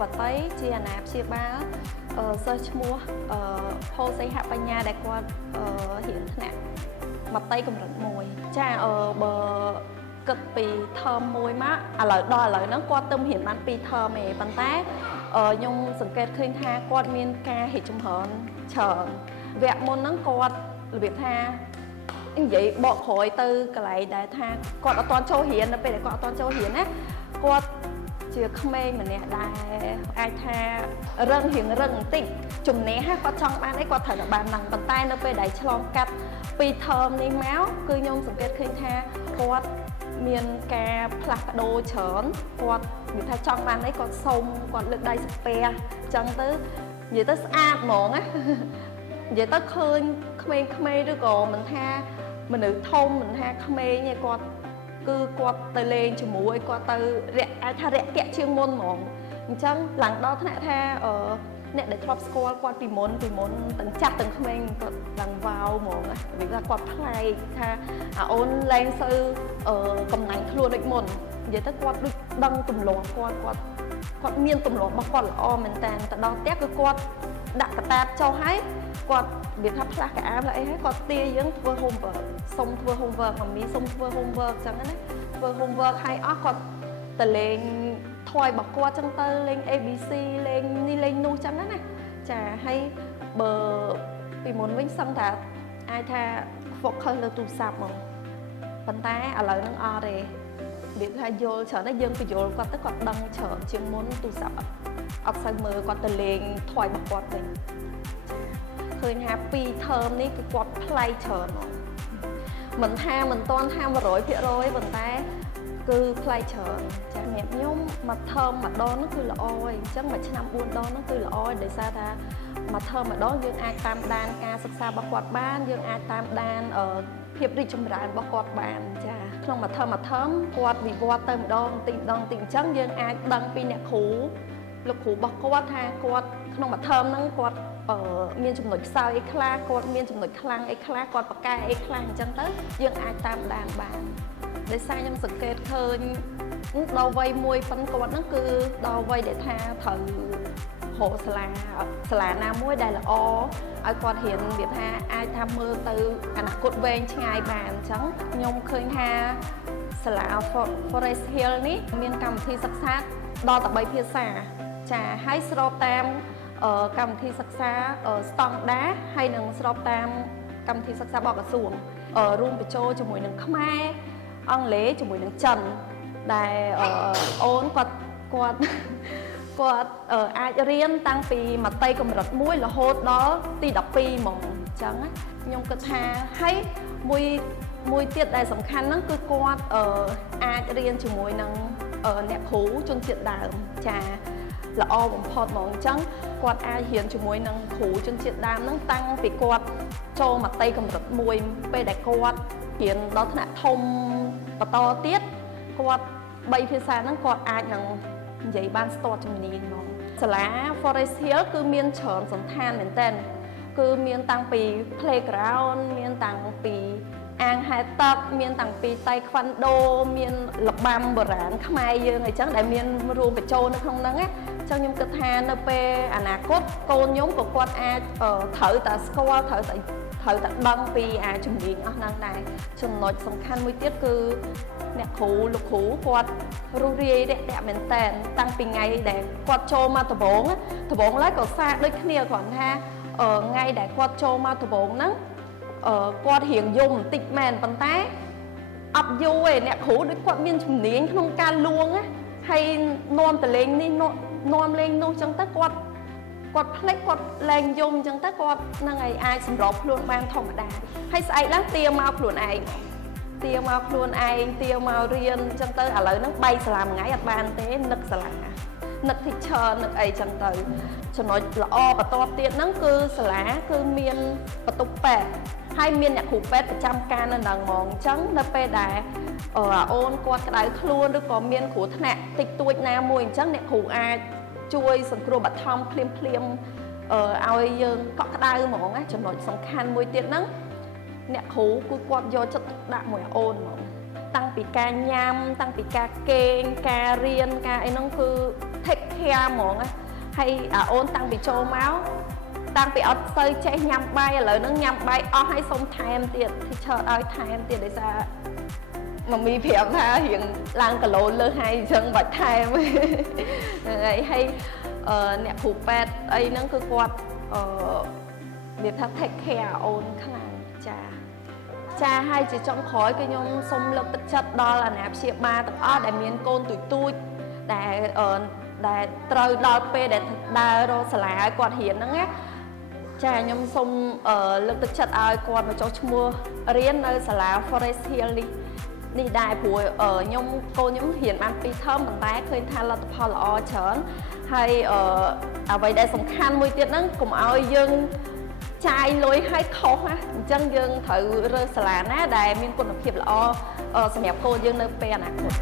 បតីជាអាណាព្យាបាលសិស្សឈ្មោះផូសីហបញ្ញាដែលគាត់រៀនថ្នាក់បតីកម្រិត1ចាបើគិតពីថើមមួយមកឥឡូវដល់ឥឡូវហ្នឹងគាត់ទៅរៀនបាន2ថើមឯងប៉ុន្តែខ្ញុំសង្កេតឃើញថាគាត់មានការរីកចម្រើនច្រើនវគ្គមុនហ្នឹងគាត់របៀបថានិយាយបកក្រោយទៅកន្លែងដែលថាគាត់អត់ទាន់ចូលរៀននៅពេលដែលគាត់អត់ទាន់ចូលរៀនណាគាត់ជាក្មេងម្នាក់ដែលអាចថារឹងបន្តិចជំនះគាត់ចង់បានអីគាត់ត្រូវតែបានហ្នឹងប៉ុន្តែនៅពេលដែលឆ្លងកាត់2ថើមនេះមកគឺខ្ញុំសង្កេតឃើញថាគាត់មានការផ្លាស់ប្ដូរច្រើនគាត់និយាយថាចង់បានអីគាត់សុំគាត់លើកដៃសំពះអញ្ចឹងទៅនិយាយទៅស្អាតហ្មងណានិយាយទៅឃើញក្មេងៗឬក៏មិនថាមនុស្សធំមិនថាក្មេងឯងគាត់គឺគាត់ទៅលេងជាមួយគាត់ទៅអាចថារាក់ទាក់ជាងមុនហ្មងអញ្ចឹងឡើងដល់ថ្នាក់ថាអ្នកដែលធ្លាប់ស្គាល់គាត់ពីមុនទាំងចាស់ទាំងក្មេងគាត់ឡើងវ៉ាវហ្មងណានិយាយថាគាត់ប្លែកថាអូនលែងសូវកំណាញ់ខ្លួនដូចមុននិយាយទៅគាត់ដូចដឹងទម្លាប់គាត់មានទម្លាប់របស់គាត់ល្អមែនតើទៅដល់ផ្ទះគឺគាត់ដាក់កតាបចុះហើយគាត់និយាយថាផ្លាស់កៅអៅអីហើយគាត់ទាយើងធ្វើ homework សុំធ្វើ homework ម៉ាមីសុំធ្វើ homework អញ្ចឹងណាធ្វើ homework ហើយអស់គាត់ទៅលេងថយរបស់គាត់អញ្ចឹងទៅលេង ABC លេងនេះលេងនោះអញ្ចឹងណាចាហើយបើពីមុនវិញសឹងថាអាចថា focus លើទូរស័ព្ទហ្មងប៉ុន្តែឥឡូវហ្នឹងអត់ទេនិយាយថាយល់ច្រើនណាស់យើងបញ្យល់គាត់ទៅគាត់ដឹងច្រើនជាងមុនទូរស័ព្ទអត់សូវមើលគាត់ទៅលេងថយរបស់គាត់វិញឃើញថា2ថើមនេះគឺគាត់ប្លែកច្រើនហ្មងមិនថាមិនទាន់ថា 100% ប៉ុន្តែគឺប្លែកច្រើនចាសម្រាប់ខ្ញុំមួយថើមម្ដងនោះគឺល្អហើយអញ្ចឹងមួយឆ្នាំ4ដងនោះគឺល្អហើយដោយសារថាមួយថើមម្ដងយើងអាចតាមដានការសិក្សារបស់គាត់បានយើងអាចតាមដានភាពរីកចម្រើនរបស់គាត់បានចាក្នុងមួយថើមគាត់វិវត្តទៅម្ដងតិចអញ្ចឹងយើងអាចដឹងពីអ្នកគ្រូលោកគ្រូរបស់គាត់ថាគាត់ក្នុងមួយថើមហ្នឹងគាត់មានចំណុចខ្សោយអីខ្លះគាត់មានចំណុចខ្លាំងអីខ្លះគាត់ប្រកែអីខ្លះអញ្ចឹងទៅយើងអាចតាមដានបានដោយសារខ្ញុំសង្កេតឃើញដល់វ័យមួយប៉ុនគាត់ហ្នឹងគឺដល់វ័យដែលថាត្រូវរកសាលាណាមួយដែលល្អឲ្យគាត់រៀននិយាយថាអាចថាមើលទៅអនាគតវែងឆ្ងាយបានអញ្ចឹងខ្ញុំឃើញថាសាលា Forest Hill នេះមានកម្មវិធីសិក្សាដល់តែ3ភាសាចាហើយស្របតាមកម្មវិធីសិក្សាស្តង់ដារហើយនឹងស្របតាមកម្មវិធីសិក្សារបស់ក្រសួងរួមបញ្ចូលជាមួយនឹងខ្មែរអង់គ្លេសជាមួយនឹងចិនដែលអូនគាត់អាចរៀនតាំងពីមត្តេយ្យកម្រិត1រហូតដល់ទី12ហ្មងអញ្ចឹងខ្ញុំគិតថាហើយមួយទៀតដែលសំខាន់ហ្នឹងគឺគាត់អាចរៀនជាមួយនឹងអ្នកគ្រូជនជាតិដើមចាល្អបំផុតហ្មងអញ្ចឹងគាត់អាចរៀនជាមួយនឹងគ្រូជនជាតិដើមហ្នឹងតាំងពីគាត់ចូលមត្តេយ្យកម្រិត1ពេលដែលគាត់រៀនដល់ថ្នាក់ធំបន្តទៀតគាត់3ភាសាហ្នឹងគាត់អាចនឹងនិយាយបានស្ទាត់ជំនាញហ្មងសាលា Forest Hill គឺមានច្រើនសន្តានមែនទែនគឺមានតាំងពី playground មានតាំងពីអាងហែលទឹកមានតាំងពីតៃខ្វាន់ដូមានលបាំបុរាណខ្មែរយើងអីចឹងដែលមានរួមបញ្ចូលនៅក្នុងហ្នឹងណាអញ្ចឹងខ្ញុំគិតថានៅពេលអនាគតកូនខ្ញុំក៏គាត់អាចត្រូវតែស្គាល់ត្រូវតែដឹងពីជំនាញអស់ហ្នឹងដែរចំណុចសំខាន់មួយទៀតគឺអ្នកគ្រូលោកគ្រូគាត់រុះរាយរាក់ទាក់មែនតើតាំងពីថ្ងៃដែលគាត់ចូលមកដំបូងឡើយក៏សារដូចគ្នាគ្រាន់ថាថ្ងៃដែលគាត់ចូលមកដំបូងហ្នឹងគាត់រៀងយំបន្តិចមែនប៉ុន្តែអត់យូរទេអ្នកគ្រូដូចគាត់មានជំនាញក្នុងការលួងហើយនាំទៅលេងនេះនាំលេងនោះអញ្ចឹងទៅគាត់ភ្លេចគាត់លែងយំអញ្ចឹងទៅគាត់នឹងឲ្យអាចសម្របខ្លួនបានធម្មតាហើយស្អែកឡើងទាមកខ្លួនឯងទាមករៀនអញ្ចឹងទៅឥឡូវហ្នឹង3សាលាមួយថ្ងៃអត់បានទេនឹកសាលានឹក teacher នឹកអីចឹងទៅចំណុចល្អបន្ទាប់ទៀតហ្នឹងគឺសាលាគឺមានបន្ទប់ពេទ្យហើយមានអ្នកគ្រូពេទ្យប្រចាំការនៅហ្នឹងហ្មងអញ្ចឹងនៅពេលដែលអូនគាត់ក្តៅខ្លួនឬក៏មានគ្រោះថ្នាក់តិចតួចណាមួយអញ្ចឹងអ្នកគ្រូអាចជួយសង្គ្រោះបឋមភ្លាមឲ្យយើងកក់ក្តៅហ្មងណាចំណុចសំខាន់មួយទៀតហ្នឹងអ្នកគ្រូគឺគាត់យកចិត្តដាក់មួយអូនហ្មងតាំងពីការញ៉ាំតាំងពីការគេងការរៀនការអីហ្នឹងគឺ take care care ហ្មងហើយអូនតាំងពីចូលមកតាំងពីអត់ទៅចេះញ៉ាំបាយឥឡូវហ្នឹងញ៉ាំបាយអស់ហើយសុំថែមទៀត teacher ឲ្យថែមទៀតដោយសារមមីប្រាប់ថារៀងឡើងគីឡូលើសហើយអញ្ចឹងបាច់ថែមហើយអ្នកគ្រូពេទ្យអីហ្នឹងគឺគាត់និយាយថា take care អូនខ្លាំងចាហើយជាចុងក្រោយគឺខ្ញុំសូមលើកទឹកចិត្តដល់អាណាព្យាបាលទាំងអស់ដែលមានកូនទូចដែលត្រូវដល់ពេលដែលដើររកសាលាឲ្យគាត់រៀនហ្នឹងណាចាខ្ញុំសូមលើកទឹកចិត្តឲ្យគាត់មកចុះឈ្មោះរៀននៅសាលា Forest Hill នេះដែរព្រោះកូនខ្ញុំរៀនបាន2ថឺមប៉ុន្តែឃើញថាលទ្ធផលល្អច្រើនហើយអ្វីដែលសំខាន់មួយទៀតហ្នឹងកុំឲ្យយើងចាយលុយឲ្យខុសណាអញ្ចឹងយើងត្រូវរើសសាលាណាដែលមានគុណភាពល្អសម្រាប់កូនយើងនៅពេលអនាគត